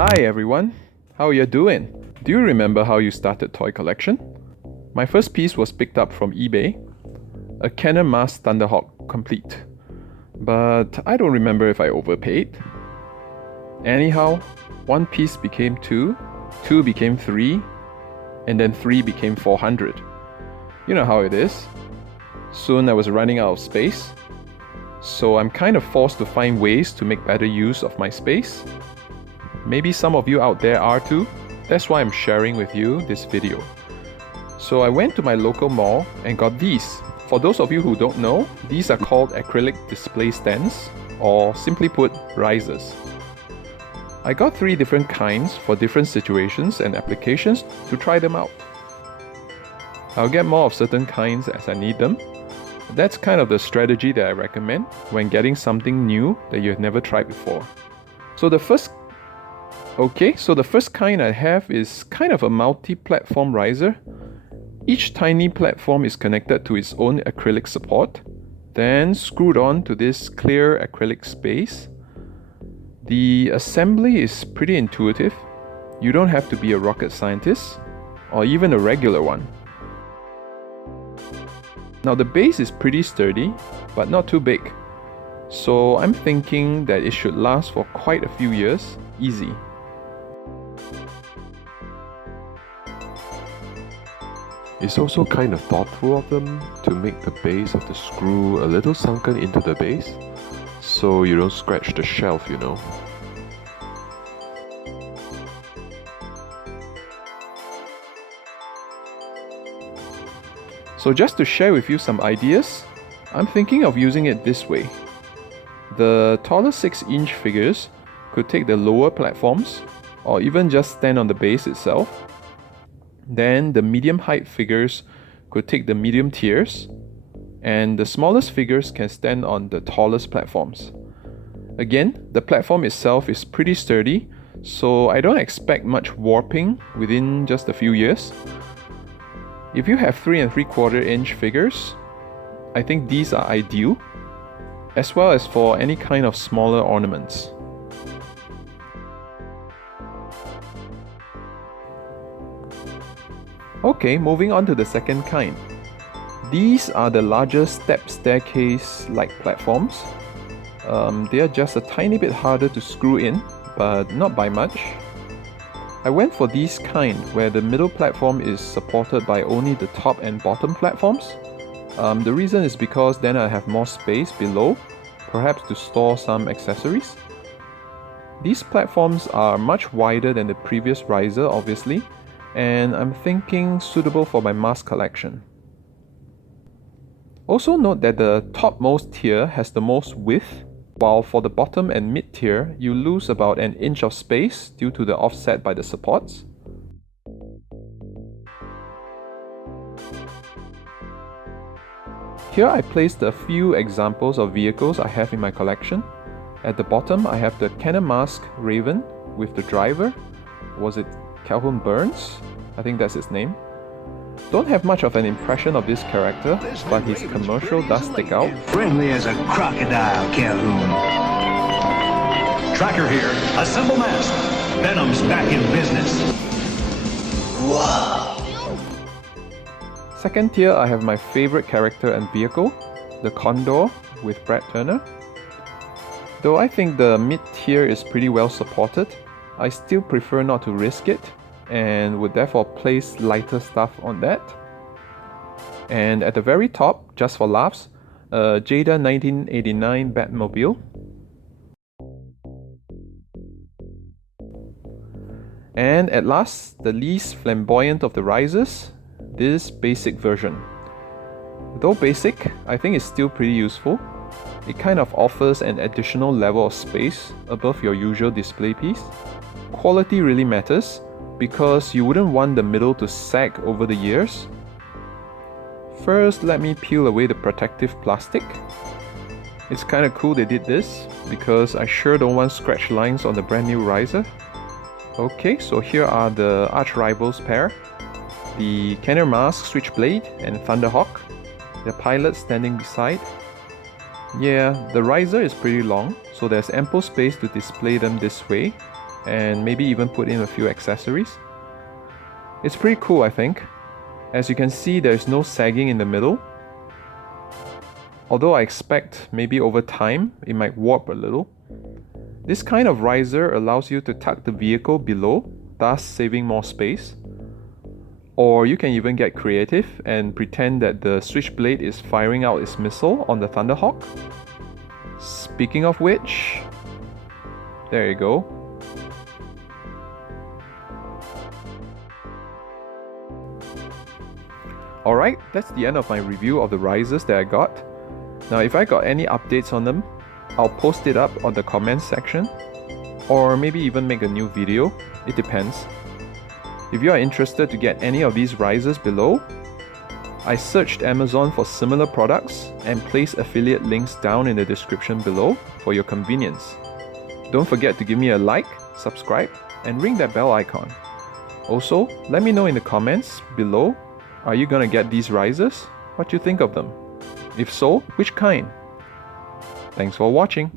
Hi everyone, how you doing? Do you remember how you started toy collection? My first piece was picked up from eBay, a Cannon Mast Thunderhawk complete. But I don't remember if I overpaid. Anyhow, one piece became two, two became three, and then three became 400. You know how it is. Soon I was running out of space, so I'm kind of forced to find ways to make better use of my space. Maybe some of you out there are too. That's why I'm sharing with you this video. So I went to my local mall and got these. For those of you who don't know, these are called acrylic display stands, or simply put, risers. I got 3 different kinds for different situations and applications to try them out. I'll get more of certain kinds as I need them. That's kind of the strategy that I recommend when getting something new that you have never tried before. So the first kind I have is kind of a multi-platform riser. Each tiny platform is connected to its own acrylic support, then screwed on to this clear acrylic space. The assembly is pretty intuitive. You don't have to be a rocket scientist, or even a regular one. Now the base is pretty sturdy, but not too big. So I'm thinking that it should last for quite a few years, easy. It's also kind of thoughtful of them to make the base of the screw a little sunken into the base, so you don't scratch the shelf, you know. So just to share with you some ideas, I'm thinking of using it this way. The taller 6-inch figures could take the lower platforms, or even just stand on the base itself. Then the medium height figures could take the medium tiers, and the smallest figures can stand on the tallest platforms. Again, the platform itself is pretty sturdy, so I don't expect much warping within just a few years. If you have 3 3/4 inch figures, I think these are ideal, as well as for any kind of smaller ornaments. Okay, moving on to the second kind. These are the larger step staircase-like platforms. They are just a tiny bit harder to screw in, but not by much. I went for these kind where the middle platform is supported by only the top and bottom platforms. The reason is because then I have more space below, perhaps to store some accessories. These platforms are much wider than the previous riser, obviously, and I'm thinking suitable for my mask collection. Also note that the topmost tier has the most width, while for the bottom and mid tier you lose about an inch of space due to the offset by the supports. Here I placed a few examples of vehicles I have in my collection. At the bottom I have the Cannon Mast Raven with the driver. Was it Calhoun Burns? I think that's his name. Don't have much of an impression of this character, but his commercial does stick out. Friendly as a crocodile, Calhoun. Tracker here. Assemble mast. Venom's back in business. Whoa. Second tier, I have my favorite character and vehicle, the Condor with Brad Turner. Though I think the mid tier is pretty well supported, I still prefer not to risk it, and would therefore place lighter stuff on that. And at the very top, just for laughs, a Jada 1989 Batmobile. And at last, the least flamboyant of the risers, this basic version. Though basic, I think it's still pretty useful. It kind of offers an additional level of space above your usual display piece. Quality really matters, because you wouldn't want the middle to sag over the years. First, let me peel away the protective plastic. It's kind of cool they did this, because I sure don't want scratch lines on the brand new riser. Okay, so here are the arch rivals pair. The Cannon Mast Switchblade and Thunderhawk. The pilot standing beside. Yeah, the riser is pretty long, so there's ample space to display them this way. and maybe even put in a few accessories. It's pretty cool, I think. As you can see, there's no sagging in the middle. Although I expect maybe over time it might warp a little. This kind of riser allows you to tuck the vehicle below, thus saving more space. Or you can even get creative and pretend that the Switchblade is firing out its missile on the Thunderhawk. Speaking of which, there you go. Alright, that's the end of my review of the risers that I got. Now if I got any updates on them, I'll post it up on the comments section, or maybe even make a new video, it depends. If you are interested to get any of these risers below, I searched Amazon for similar products and placed affiliate links down in the description below for your convenience. Don't forget to give me a like, subscribe, and ring that bell icon. Also, let me know in the comments below, are you gonna get these risers? What do you think of them? If so, which kind? Thanks for watching.